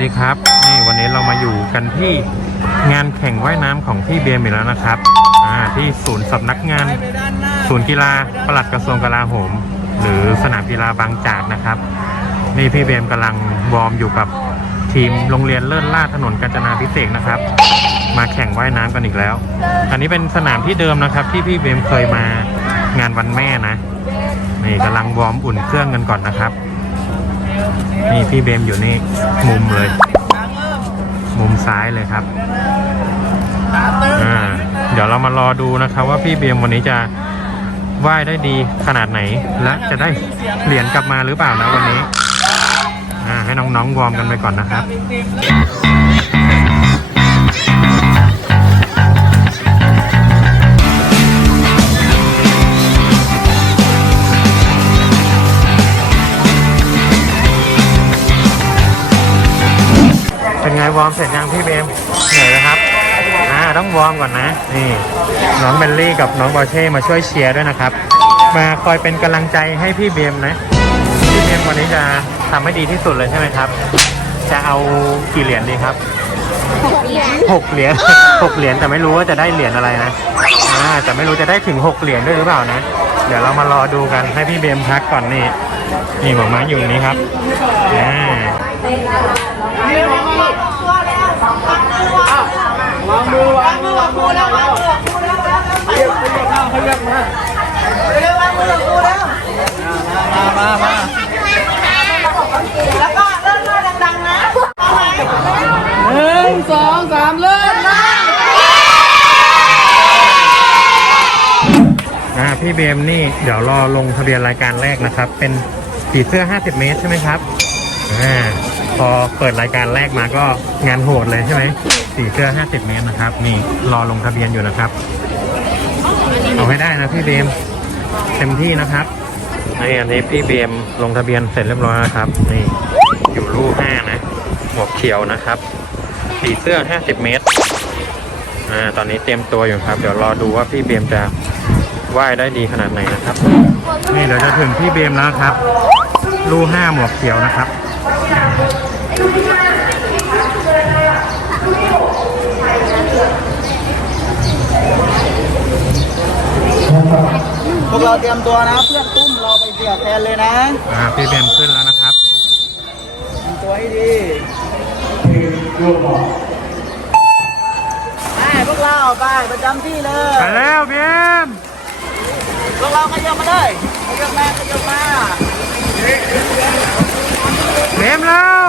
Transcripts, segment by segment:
สวัสดีครับ นี่วันนี้เรามาอยู่กันที่งานแข่งว่ายน้ำของพี่เบมอีกแล้วนะครับอ่าที่ศูนย์สำนักงาน ศูนย์กีฬาปลัดกระทรวงกลาโหม หรือสนามกีฬาบางจากนะครับ นี่พี่เบมกำลังวอร์มอยู่กับทีมโรงเรียนเลิศล่าถนนกาญจนาพิเศษนะครับ มาแข่งว่ายน้ำกันอีกแล้ว อันนี้เป็นสนามที่เดิมนะครับ ที่พี่เบมเคยมางานวันแม่นะนี่กำลังวอร์มอุ่นเครื่องกันก่อนนะครับ นี่พี่เบมอยู่นี่ มุมเลย มุมซ้ายเลยครับอ่าเดี๋ยวเรามารอดูนะครับ ว่าพี่เบมวันนี้จะว่ายได้ดีขนาดไหน และจะได้เหรียญกลับมาหรือเปล่านะวันนี้ อ่าให้น้องๆวอร์มกันไปก่อนนะครับ วอร์มเสร็จยังพี่เบมเหนื่อยไหมครับอ่าต้องวอร์มก่อนนะนี่น้องเบลลี่กับน้องบอเช่มาช่วยเชียร์ด้วยนะครับ มาคอยเป็นกำลังใจให้พี่เบมนะพี่เบมวันนี้จะทำให้ดีที่สุดเลยใช่ไหมครับ จะเอากี่เหรียญดีครับหกเหรียญหกเหรียญแต่ไม่รู้ว่าจะได้เหรียญอะไรนะอ่าแต่ไม่รู้จะได้ถึงหกเหรียญด้วยหรือเปล่านะ เดี๋ยวเรามารอดูกันให้พี่เบมพักก่อนนี่นี่หมอมาอยู่ตรงนี้ครับอ่า วางมือวางมือวางมือแล้ววางมือวางมือแล้วขยับขยับมาขยับมาเร็ววางมือวางมือแล้วมามามาแล้วก็เริ่มมาดังๆนะหนึ่งสองสามเริ่มนะอ่าพี่เบมนี่เดี๋ยวรอลงทะเบียนรายการแรกนะครับ เป็นผีเสื้อ 50 เมตรใช่ไหมครับอ่า พอเปิดรายการแรกมาก็งานโหดเลยใช่ไหมสีเสื้อ50เมตรนะครับ นี่รอลงทะเบียนอยู่นะครับ เอาให้ได้นะพี่เบมเต็มที่นะครับนี่อันนี้พี่เบมลงทะเบียนเสร็จเรียบร้อยแล้วครับ นี่อยู่ลูก5นะหมวกเขียวนะครับสีเสื้อ 50 เมตร อ่า ตอนนี้เตรียมตัวอยู่ครับ เดี๋ยวรอดูว่าพี่เบมจะว่ายได้ดีขนาดไหนนะครับ นี่เดี๋ยวจะถึงพี่เบมแล้วครับลูห้าหมวกเขียวนะครับ พวกเราเตรียมตัวนะ เพื่อนตุ้มเราไปเสียบแทนเลยนะอ่าพี่เบมขึ้นแล้วนะครับเตรียมตัวให้ดีไปพวกเราไปประจำที่เลย ไปแล้วเบมพวกเราขยับมาเลยขยับมาขยับมาเบมแล้ว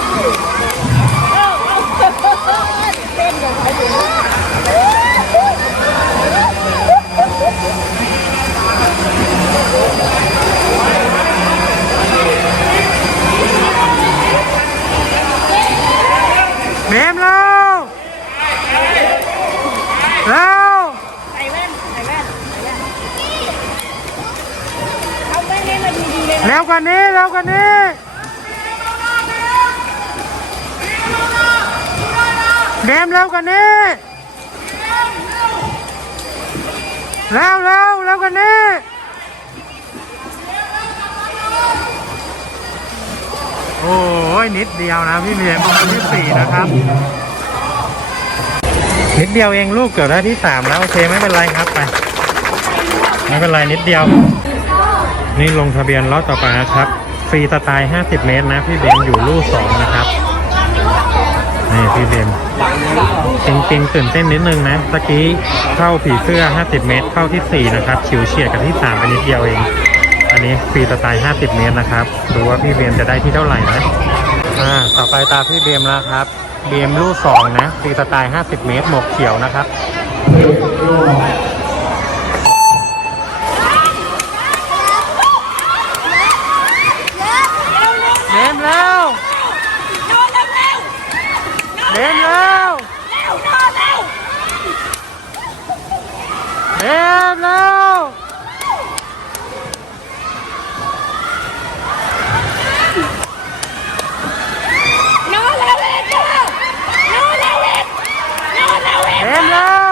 เบมแล้วแล้ว ใส่แว่นใส่แว่นใส่แว่นเอาแว่นนี้มาดีๆ เลยนะเร็วกว่านี้เร็วกว่านี้เบมเร็วกว่านี้เร็วเร็วเร็วกว่านี้โอ้ยนิดเดียวนะพี่เบมคนที่สี่นะครับ นิดเดียวเองลูกเกือบได้ที่สามแล้วโอเคไม่เป็นไรครับไป ไม่เป็นไรนิดเดียว นี่ลงทะเบียนรอบต่อไปนะครับ ฟรีสไตล์ 50 เมตรนะ พี่เบมอยู่ลู่สองนะครับ นี่พี่เบมจริงๆตื่นเต้นนิดนึงนะตะกี้เข้าผีเสื้อ 50 เมตร เข้าที่ 4 นะครับฉิวเฉียดกับที่3ไปนิดเดียวเอง อันนี้ฟรีสไตล์ 50 เมตรนะครับ ดูว่าพี่เบมจะได้ที่เท่าไหร่นะ อ่า ต่อไปตาพี่เบมแล้วครับ เบมลู่สองนะ ฟรีสไตล์ 50 เมตร หมวกเขียวนะครับ เบมแล้วเบมแล้วเบมแล้วเบมแล้ว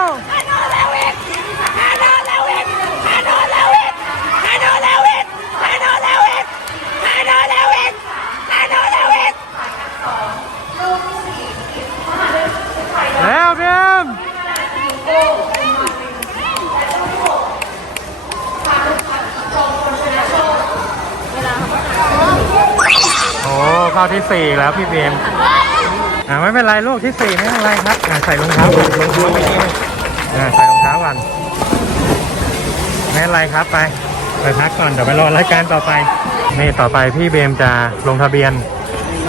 เข้าที่สี่แล้วพี่เบมอ่าไม่เป็นไรลูกที่สี่ไม่เป็นไรครับอ่าใส่รองเท้าก่อนรองเท้าไม่ดีเลยอ่าใส่รองเท้าก่อนไม่เป็นไรครับไปไปพักก่อนเดี๋ยวไปรอรายการต่อไปนี่ต่อไปพี่เบมจะลงทะเบียน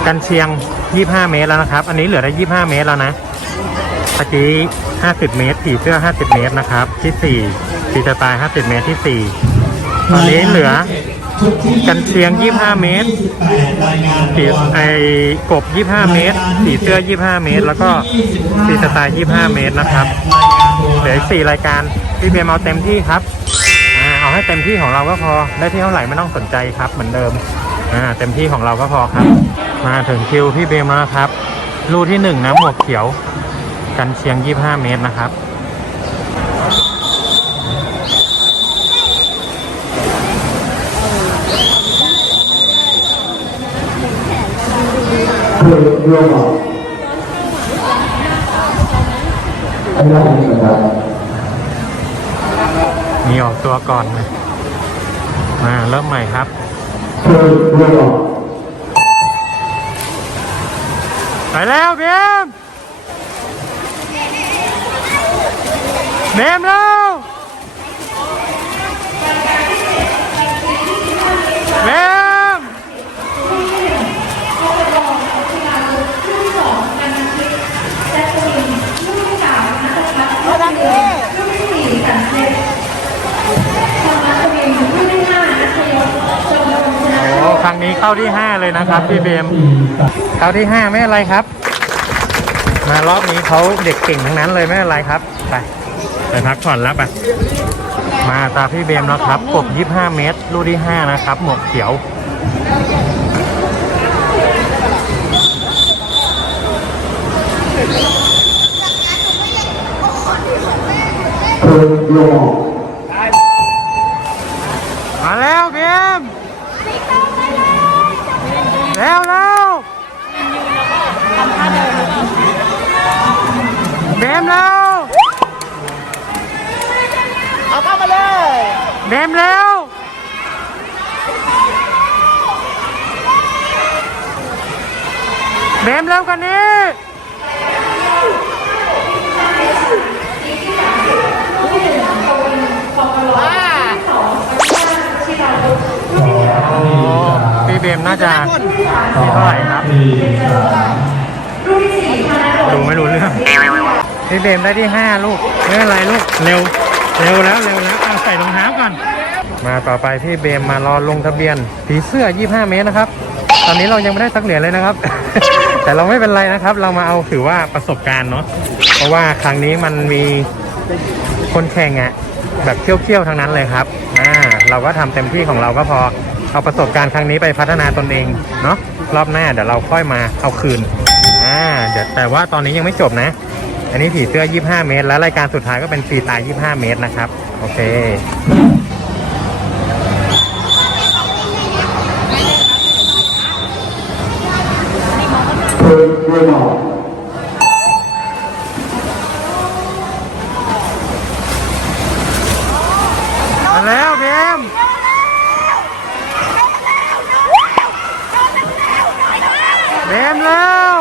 กันเชียง 25 เมตรแล้วนะครับ อันนี้เหลือได้ 25 เมตรแล้วนะตะกี้ 50 เมตรผีเสื้อ 50 เมตรนะครับ ที่4ปีสไตล์50 เมตรที่ 4 ตอนนี้เหลือ กันเชียง 25 เมตรสีไอกบ 25 เมตร สีเสื้อ 25 เมตร แล้วก็สีสไตล์ 25 เมตรนะครับ เหลืออีก4รายการ พี่เบียมเอาเต็มที่ครับเอาให้เต็มที่ของเราก็พอ ได้ที่เท่าไหร่ไม่ต้องสนใจครับ เหมือนเดิมเต็มที่ของเราก็พอครับ มาถึงคิวพี่เบมแล้วครับลูที่หนึ่งนะหมวกเขียว กันเชียง 25 เมตรนะครับ คือรวมออกอันนี้เราเป็นแบบมีออกตัวก่อนนะมาเริ่มใหม่ครับคือรวมออกไปแล้วเบมเบมแล้ว โอ้ครั้งนี้เข้าที่ 5 เลยนะครับพี่เบมเข้าที่ 5 ไม่เป็นไรครับ มารอบนี้เขาเด็กเก่งทั้งนั้นเลยไม่เป็นไรครับ ไปไปพักผ่อนแล้วไปมาตาพี่เบมแล้วครับกบ 25 เมตรลูกที่ 5 นะครับ หมวกเขียวมาแล้วเบม แล้วแล้วเบมแล้วเอาเข้ามาเลยเบมแล้วเบมเร็วกันนี้โอ้พี่ เบมน่าจะที่เท่าไหร่ครับ ดูไม่รู้เรื่อง พี่เบมได้ที่ 5 ลูก ไม่เป็นไรลูก เร็ว เร็วแล้วเร็วแล้วเอาใส่รองเท้าก่อน มาต่อไปพี่เบมมารอลงทะเบียนผีเสื้อ 25 เมตรนะครับ ตอนนี้เรายังไม่ได้สักเหรียญเลยนะครับ แต่เราไม่เป็นไรนะครับ เรามาเอาถือว่าประสบการณ์เนาะ เพราะว่าครั้งนี้มันมีคนแข่งอะแบบเขี้ยวๆทั้งนั้นเลยครับ อ่า เราก็ทำเต็มที่ของเราก็พอ เอาประสบการณ์ครั้งนี้ไปพัฒนาตนเองเนาะรอบหน้าเดี๋ยวเราค่อยมาเอาคืนอ่าเดี๋ยวแต่ว่าตอนนี้ยังไม่จบนะ อันนี้ผีเสื้อ 25 เมตร แล้วรายการสุดท้ายก็เป็นฟรีตล์25 เมตรนะครับ โอเคคือรวมออก มาแล้วเบมเบมแล้ว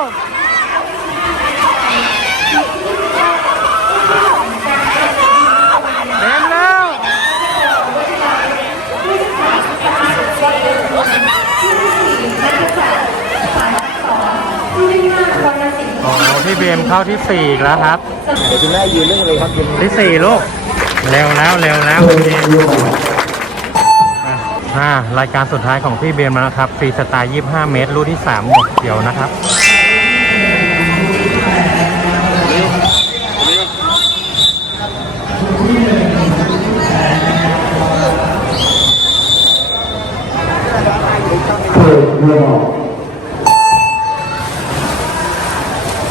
เบมแล้วโอ้โหพี่เบ มเข้าที่สี่อีกแล้วครับเดี๋ยวคุณแม่ยืนเรื่องเลยครับยืนที่สี่ลูกเร็วแล้วเร็วแล้วโอเครวมออกอะอ่ารายการสุดท้ายของพี่เบมแล้วนะครับฟรีสไตล์25เมตรลูกที่3หมดเขียวนะครับคือรวมออก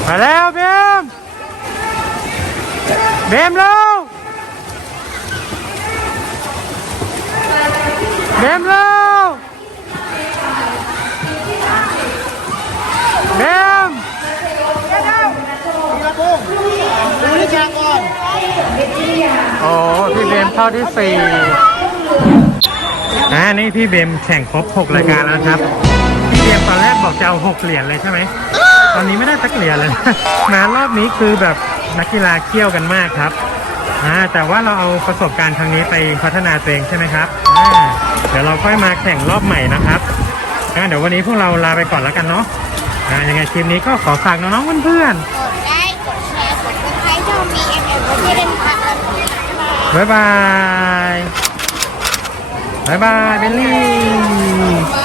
มาแล้วเบม เบมเร็วเบมเร็วเบมดูนิชาก่อนโอ้พี่เบมเข้าที่สี่อ่านี่พี่เบมแข่งครบ6รายการแล้วครับ พี่เกมตอนแรกบอกจะเอาหกเหรียญเลยใช่ไหมตอนนี้ไม่ได้สักเหรียญเลยมารอบนี้คือแบบ นักกีฬาเคี่ยวกันมากครับอ่าแต่ว่าเราเอาประสบการณ์ครั้งนี้ไปพัฒนาตัวเองใช่ไหมครับอ่าเดี๋ยวเราค่อยมาแข่งรอบใหม่นะครับอ่าเดี๋ยววันนี้พวกเราลาไปก่อนแล้วกันเนาะอ่ายังไงคลิปนี้ก็ขอฝากน้องๆเพื่อนกดไลค์กดแชร์กดติดตามช่องมีเอ็มเอ็มประเทศเล่นพักกันๆบ๊ายบาย บ๊ายบายเบลลี่